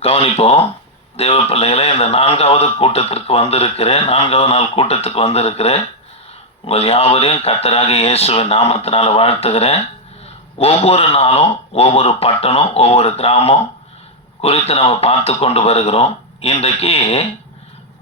கவனிப்போம். தேவ பிள்ளைகளே இந்த நான்காவது கூட்டத்திற்கு வந்திருக்கிறேன். நான்காவது நாள் கூட்டத்துக்கு வந்திருக்கிறேன். உங்கள் யாவரையும் கத்தராக இயேசுவின் நாமத்தினால வாழ்த்துகிறேன். ஒவ்வொரு நாளும் ஒவ்வொரு பட்டணம் ஒவ்வொரு கிராமம் குறித்து நம்ம பார்த்து கொண்டு வருகிறோம். இன்றைக்கு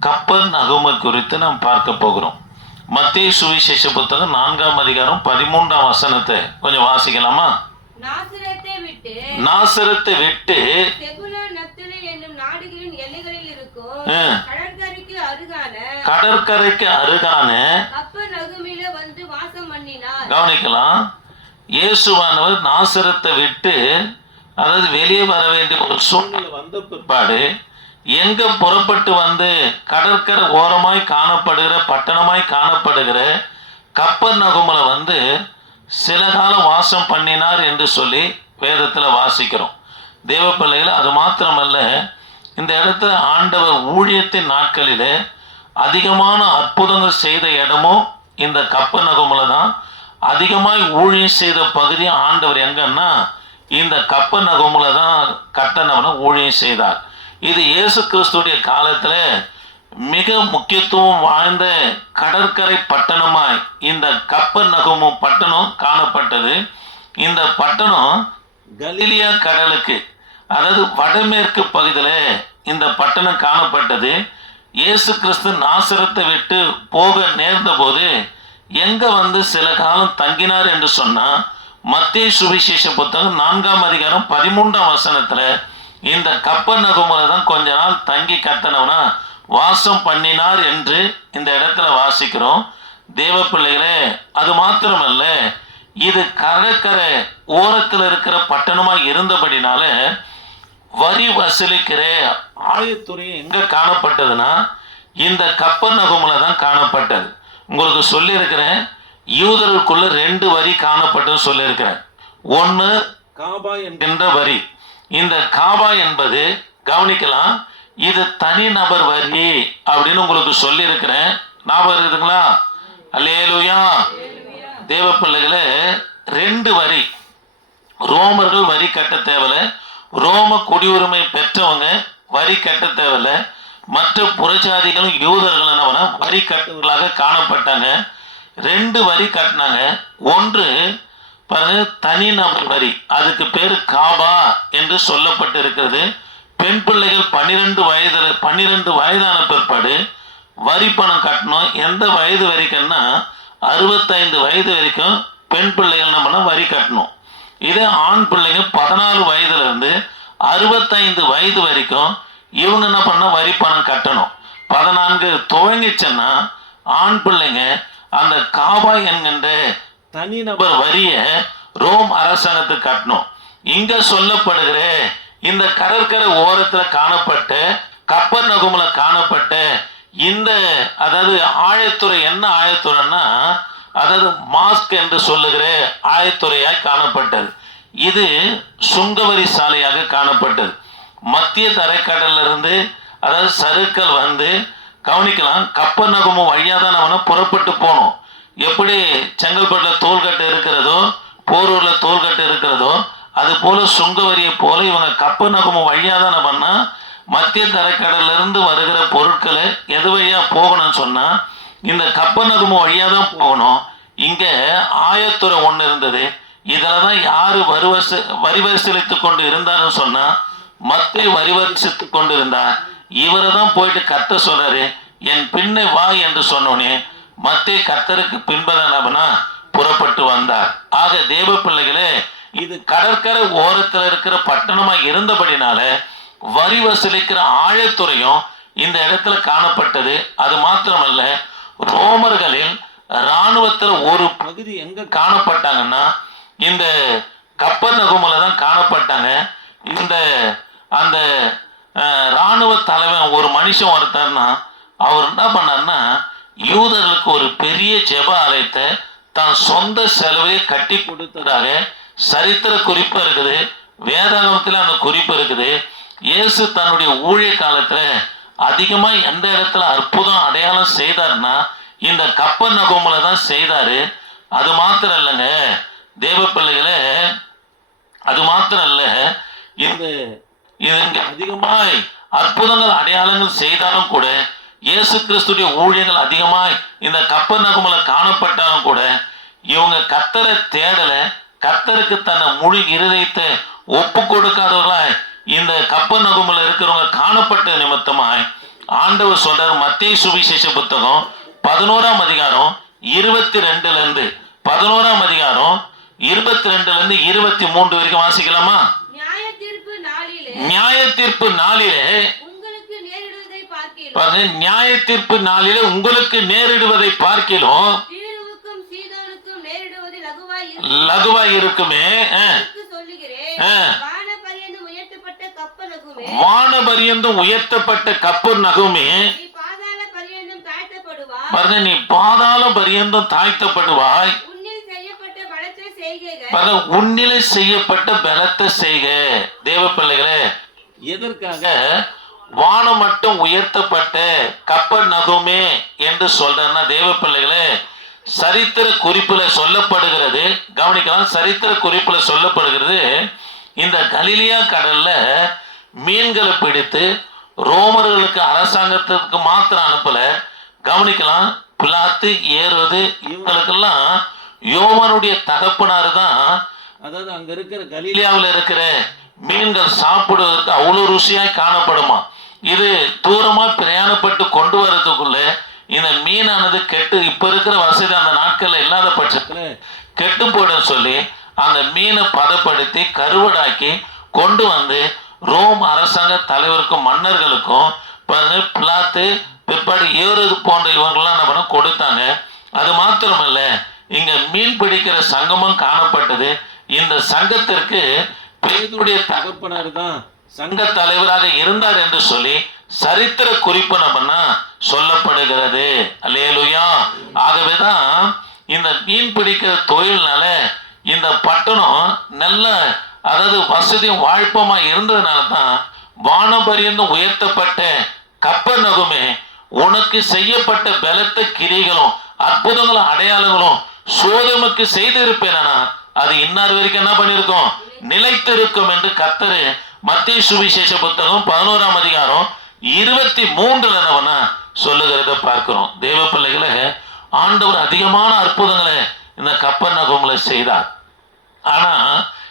கப்பர் நகுமை குறித்து நாம் பார்க்க போகிறோம். மத்திய சுவிசேஷ புத்தகம் நான்காம் அதிகாரம் பதிமூன்றாம் வசனத்தை கொஞ்சம் வாசிக்கலாமா? நாசிரத்தை விட்டு நாசரத்தை விட்டு செபுலா நப்தலி என்னும் நாடுகளின் எல்லைகளில் இருக்கும் ஆ, கடற்கரைக்கு அருகான கடற்கரைக்கு அருகான கப்ப நகுமில வந்து வாசம் பண்ணினார். கவனிக்கலாம். இயேசுவானவர் நாசரத்தை விட்டு அதாவது வெளியே வர வேண்டிய ஒரு சூழ்நிலை வந்த பிற்பாடு எங்க புறப்பட்டு வந்து கடற்கரை ஓரமாய் காணப்படுகிற பட்டணமாய் காணப்படுகிற கப்பர் நகுமல வந்து சில காலம் வாசம் பண்ணினார் என்று சொல்லி வேதத்தில் வாசிக்கிறோம். தேவ பிள்ளைகள் அது மாத்திரமல்ல இந்த இடத்துல ஆண்டவர் ஊழியத்தின் நாட்களிலே அதிகமான அற்புதங்கள் செய்த இடமும் இந்த கப்ப நகமில் தான் அதிகமாய் ஊழியம் செய்த பகுதி ஆண்டவர் எங்கன்னா இந்த கப்ப நகுமல தான் கத்தனவனை ஊழியம் செய்தார். இது இயேசு கிறிஸ்துடைய காலத்தில் மிக முக்கியத்துவம் வாய்ந்த கடற்கரை பட்டணமாய் இந்த கப்ப நகமும் பட்டணம் காணப்பட்டது. இந்த பட்டணம் கலிலியா கடலுக்கு அதாவது வடமேற்கு பகுதியில் இந்த பட்டணம் காணப்பட்டது. இயேசு கிறிஸ்து நாசரத்தை விட்டு போக நேர்ந்த போது வந்து சில காலம் தங்கினார் என்று சொன்னால் மத்திய சுவிசேஷ புத்தகம் நான்காம் அதிகாரம் பதிமூன்றாம் வசனத்தில் இந்த கப்பர் நகுமுறை தான் கொஞ்ச நாள் தங்கி கத்தனவனா வாசம் பண்ணினார் என்று இந்த இடத்துல வாசிக்கிறோம். தேவ பிள்ளைகளே அது மாத்திரமல்ல இது கடற்கரை ஓரத்தில் இருக்கிற பட்டணமாக இருந்தபடினால வரி வசூலிக்கிற ஆயத்துறை எங்க காணப்பட்டதுன்னா இந்த கப்பர் நகுமுல தான் காணப்பட்டது. உங்களுக்கு சொல்லியிருக்கிறேன் யூதருக்குள்ள ரெண்டு வரி காணப்பட்டது சொல்லியிருக்கிறேன். ஒன்று காபா என்கின்ற வரி. இந்த காபா என்பது கவனிக்கலாம் இது தனிநபர் வரி அப்படின்னு உங்களுக்கு சொல்லியிருக்கிறேன். ஞாபகம் இருக்குதுங்களா? அல்லேலுயா. தேவ பிள்ளைகளே ரெண்டு வரி. ரோமர்கள் வரி கட்ட தேவையில்லை ரோம குடியுரிமை பெற்றவங்க வரி கட்ட தேவையில்ல. மற்ற புறஜாதிகளும் யூதர்களும் என்ன வரி கட்டுவர்களாக காணப்பட்டாங்க. ரெண்டு வரி கட்டினாங்க. ஒன்று பாருங்க தனிநபர் வரி. அதுக்கு பேர் காபா என்று சொல்லப்பட்டு இருக்கிறது பெண் பிள்ளைகள் பன்னிரெண்டு வயதில் பன்னிரெண்டு வயதான பிற்பாடு வரி பணம் கட்டணும். எந்த வயது வரைக்கும்னா அறுபத்தைந்து வயது வரைக்கும் பெண் பிள்ளைகள் என்ன பண்ணால் வரி கட்டணும். இதே ஆண் பிள்ளைங்க பதினாலு வயதுலேருந்து அறுபத்தைந்து வயது வரைக்கும் இவங்க என்ன பண்ண வரி பணம் கட்டணும். பதினான்கு துவங்கிச்சுன்னா ஆண் பிள்ளைங்க அந்த காபா என்கின்ற தனிநபர் வரியை ரோம் அரசாங்கத்துக்கு கட்டணும். இங்க சொல்லப்படுகிற இந்த கடற்கரை ஓரத்தில் காணப்பட்ட கப்பர் நகுமில் காணப்பட்ட இந்த அதாவது ஆயத்துறை என்ன ஆயத்துறைன்னா அதாவது மாஸ்க் என்று சொல்லுகிற ஆயத்துறையாய் காணப்பட்டது. இது சுங்கவரி சாலையாக காணப்பட்டது. மத்திய தரைக்கடலிருந்து அதாவது சருக்கள் வந்து கவனிக்கலாம் கப்ப நகமும் வழியாக தான் நம்ம புறப்பட்டு போனோம். எப்படி செங்கல்பட்டில் தோள்கட்டு இருக்கிறதோ போரூரில் தோள்கட்டு இருக்கிறதோ அது போல் சுங்கவரியை போல இவங்க கப்ப நகமும் வழியாக தான் பண்ணால் மத்திய தரைக்கடலிருந்து வருகிற பொருட்களை எது வழியாக போகணும்னு சொன்னால் இந்த கப்பர் வழியாக தான் போகணும். இங்கே ஆயத்துறை ஒன்று இருந்தது. இதில் தான் யார் வரிவரிசு வரிவரிசலித்து கொண்டு இருந்தாருன்னு சொன்னால் மத்திய வரிவரிசித்து கொண்டு இருந்தார். இவரை தான் போயிட்டு கத்த சொல்றாரு. என் பின்னே வா என்று சொன்னோனே மத்திய கத்தருக்கு பின்பதனவனா புறப்பட்டு வந்தார். ஆக தேவ பிள்ளைகளே இது கடற்கரை ஓரத்தில் இருக்கிற பட்டணமாக இருந்தபடினால வரி வசூலிக்கிற ஆழத்துறையும் இந்த இடத்துல காணப்பட்டது. அது மாத்திரமல்ல ரோமர்களில் இராணுவத்தில் ஒரு பகுதி எங்க காணப்பட்டாங்கன்னா இந்த கப்பர் நகுமல தான் காணப்பட்டாங்க. இந்த அந்த இராணுவ தலைவன் ஒரு மனுஷன் ஒருத்தர்னா அவர் என்ன பண்ணார்னா யூதர்களுக்கு ஒரு பெரிய ஜெப ஆலயத்தை தான் சொந்த செலவே கட்டி கொடுத்ததாக சரித்திர குறிப்பு இருக்குது. வேதாகமத்தில் அந்த குறிப்பு இருக்குது. இயேசு தன்னுடைய ஊழிய காலத்தில் அதிகமா எந்த இடத்துல அற்புதம் அடையாளம் செய்தார்னா இந்த கப்பர் நகோமுல தான் செய்தாரு. அது மாத்திரம் இல்லைங்க தேவ பிள்ளைகளை அது மாத்திரம் இல்லை இந்த இங்கே அதிகமாய் அற்புதங்கள் அடையாளங்கள் செய்தாலும் கூட இயேசு கிறிஸ்துடைய ஊழியங்கள் அதிகமாய் இந்த கப்பர் நகுமல காணப்பட்டாலும் கூட இவங்க கத்தரை தேடலை கத்தருக்கு தன்னை முழு இருதயத்தை ஒப்பு கொடுக்காதவர்களாய் இந்த கப்பர் நகுமல இருக்கிறவங்க காணப்பட்ட நிமித்தமாய் ஆண்டவர் சொல்றார் மத்திய சுவிசேஷ புத்தகம் பதினோராம் அதிகாரம் இருபத்தி ரெண்டுல இருந்து பதினோராம் அதிகாரம் இருபத்தி ரெண்டுல இருந்து இருபத்தி மூன்று வரைக்கும் வாசிக்கலாமா? நியாய தீர்ப்பு நாளிலே நியாய தீர்ப்பு நாளிலே உங்களுக்கு நேரிடுவதை பார்க்கிறோம் பாருங்க நியாய தீர்ப்பு நாளிலே உங்களுக்கு நேரிடுவதை பார்க்கிலும் லகுவாய் இருக்கும். ஆ. வான பரியந்தம் உயர்த்தப்பட்ட கப்பலகுமே வானபரியந்தம் உயர்த்தப்பட்ட கப்பர் நகுமே பாருங்க நீ பாதாள பரியந்தம் தாழ்த்தப்படுவாய். உன்னிலை செய்யப்பட்ட பலத்த செய்க. தேவ பிள்ளைகளே எதற்காக வானம் மட்டும் உயர்த்தப்பட்ட கப்பர் நகுமே என்று சொல்றேன்னா தேவ பிள்ளைகளே சரித்திர குறிப்புல சொல்லப்படுகிறது. கவனிக்கலாம் சரித்திர குறிப்புல சொல்லப்படுகிறது. இந்த கலிலியா கடல்ல மீன்களை பிடித்து ரோமர்களுக்கு அரசாங்கத்துக்கு மாத்திரம் அனுப்பல. கவனிக்கலாம் பிலாத்து ஏறுவது இவங்களுக்கெல்லாம் யோவனுடைய தகப்பனார் தான் அதாவது அங்க இருக்கிற கலீலியாவில் இருக்கிற மீன்கள் சாப்பிடுவதற்கு அவ்வளவு ருசியாய் காணப்படுமா? இது தூரமா பிரயாணப்பட்டு கொண்டு வர்றதுக்குள்ள இந்த மீனானது கெட்டு இப்ப இருக்கிற வசதி அந்த நாட்கள்ல இல்லாத பட்சத்துல கெட்டு போயிடும் சொல்லி அந்த மீனை பதப்படுத்தி கருவடாக்கி கொண்டு வந்து ரோம் அரசாங்க தலைவருக்கும் மன்னர்களுக்கும் பாருங்க பிளாத்து பிற்பாடு ஏறுது போன்ற இவங்கெல்லாம் என்ன பண்ண கொடுத்தாங்க. அது மாத்திரமல்ல இங்க மீன் பிடிக்கிற சங்கமும் காணப்பட்டது. இந்த சங்கத்திற்கு பேதுடைய தகப்பனார் தான் சங்க தலைவராக இருந்தார் என்று சொல்லி சரித்திர குறிப்பு நம்ம சொல்லப்படுகிறது. அல்லேலுயா. ஆகவேதான் இந்த மீன் பிடிக்கிற தொழில்னால இந்த பட்டணம் நல்ல அதாவது வசதியும் வாழ்ப்பமா இருந்ததுனால தான் வானபரியந்தம் உயர்த்தப்பட்ட கப்பர் நகுமே உனக்கு செய்யப்பட்ட பலத்த கிரிகளும் அற்புதங்களும் அடையாளங்களும் சோதமுக்கு செய்திருப்பேனா அது இன்னார் வரைக்கும் என்ன பண்ணியிருக்கோம்? நிலைத்திருக்கும் என்று கத்தரு மத்திய சுவிசேஷ புத்தகம் பதினோராம் அதிகாரம் இருபத்தி மூன்றுல என்னவனா சொல்லுகிறத பார்க்கிறோம். தேவ பிள்ளைகளை ஆண்டவர் அதிகமான அற்புதங்களை இந்த கப்பர் நகம்ல செய்தார். ஆனா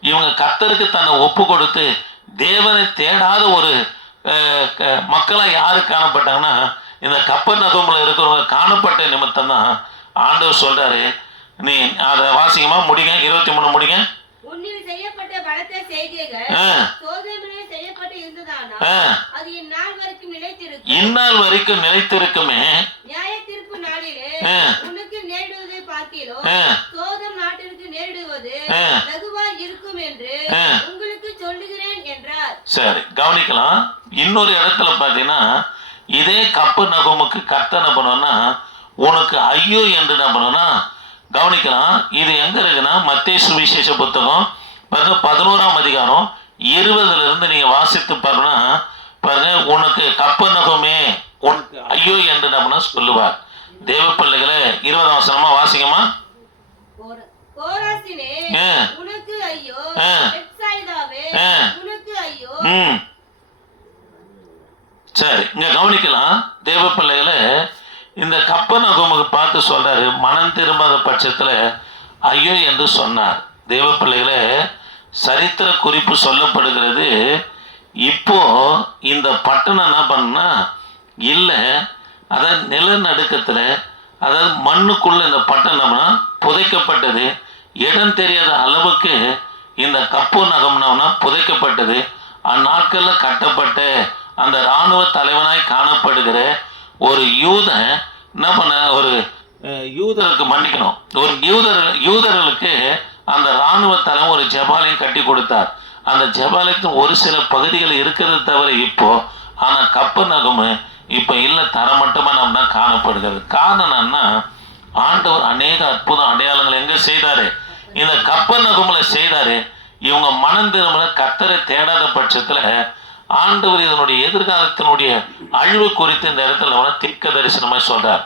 இவங்க கத்தருக்கு தன்னை ஒப்பு கொடுத்து தேவனை தேடாத ஒரு அஹ், க- மக்களா யாரு காணப்பட்டாங்கன்னா இந்த கப்பர் நகம்ல இருக்கிறவங்க காணப்பட்ட நிமித்தம் தான் ஆண்டவர் சொல்றாரு. நீ அதை வாசிக்கமா முடிங்க இருபத்தி மூணு முடிங்க. இந்நாள் வரைக்கும் நிலைத்திருக்கும். நேரிடுவதை ஆ, சோதம் நாட்டிற்கு நேரிடுவது ஆ. லகுவாய் இருக்கும் என்று ஆ. உங்களுக்கு சொல்லுகிறேன் என்றார் சரி கவனிக்கலாம். இன்னொரு இடத்துல பார்த்தீங்கன்னா இதே கப்பு நகுமுக்கு கர்த்தனை பண்ணோம்னா உனக்கு ஐயோ என்று என்ன பண்ணோம்னா கவனிக்கலாம். இது எங்க இருக்குன்னா மத்திய சுவிசேஷ புத்தகம் பாருங்க பதினோராம் அதிகாரம் இருபதுல இருந்து நீங்க வாசித்து பாருன்னா பாருங்க உனக்கு கப்ப நகுமே உனக்கு ஐயோ என்று நம்ம சொல்லுவார். தேவ பிள்ளைகளை இருபதாம் வசனமா வாசிக்கமா சரி இங்க கவனிக்கலாம். தேவ பிள்ளைகளை இந்த கப்பநகுமுக்கு பார்த்து சொல்றாரு மனம் திரும்பாத பட்சத்துல ஐயோ என்று சொன்னார். தேவ பிள்ளைகளே சரித்திர குறிப்பு சொல்லப்படுகிறது. இப்போ இந்த பட்டணம் என்ன பண்ணா இல்லை அதாவது நிலநடுக்கத்தில் அதாவது மண்ணுக்குள்ள இந்த பட்டணம்னா புதைக்கப்பட்டது. இடம் தெரியாத அளவுக்கு இந்த கப்பூர் நகம்னம்னா புதைக்கப்பட்டது. அந்நாட்களில் கட்டப்பட்ட அந்த இராணுவ தலைவனாய் காணப்படுகிற ஒரு யூதன் என்ன பண்ண ஒரு யூதருக்கு மன்னிக்கணும். ஒரு யூதர் யூதர்களுக்கு அந்த இராணுவ தலைவன் ஒரு ஜபாலையும் கட்டி கொடுத்தார். அந்த ஜபாலயத்தின் ஒரு சில பகுதிகள் இருக்கிறது தவிர இப்போ ஆனால் கப்பு நகமு இப்போ இல்லை தரமட்டமா நம்ம தான் காணப்படுகிறது. காரணம் என்னன்னா ஆண்டவர் அநேக அற்புதம் அடையாளங்கள் எங்கே செய்தாரு? இந்த கப்ப நகுமல செய்தாரு. இவங்க மனம் திரும்பல கத்தரை தேடாத பட்சத்துல ஆண்டவர் இதனுடைய எதிர்காலத்தினுடைய அழிவு குறித்து இந்த இடத்துல அவனை தீர்க்க தரிசனமா சொல்றார்.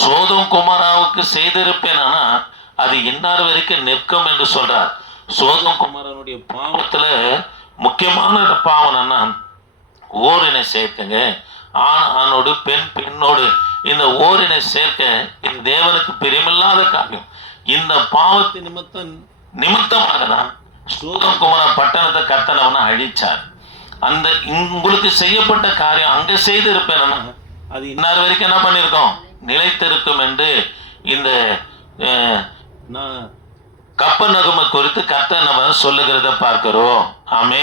சோதம் குமாராவுக்கு செய்திருப்பேன் ஆனால் அது இன்னார் வரைக்கும் நிற்கும் என்று சொல்றார். சோதம் குமாரனுடைய பாவத்துல முக்கியமான பாவம் என்னன்னா ஓரினை சேர்த்துங்க ஆண் ஆணோடு பெண் பெண்ணோடு இந்த ஓரினை சேர்க்க இது தேவனுக்கு பிரியமில்லாத காரியம். இந்த பாவத்தை நிமித்தம் நிமித்தமாக தான் சோதம் பட்டணத்தை பட்டணத்தை கத்தனவனை அழிச்சார். அந்த உங்களுக்கு செய்யப்பட்ட காரியம் அங்க செய்து இருப்பேன்னா அது இன்னார் வரைக்கும் என்ன பண்ணியிருக்கோம் நிலைத்திருக்கும் என்று இந்த கப்ப நகுமை குறித்து கத்த நம்ம சொல்லுகிறத பார்க்கிறோம். ஆமே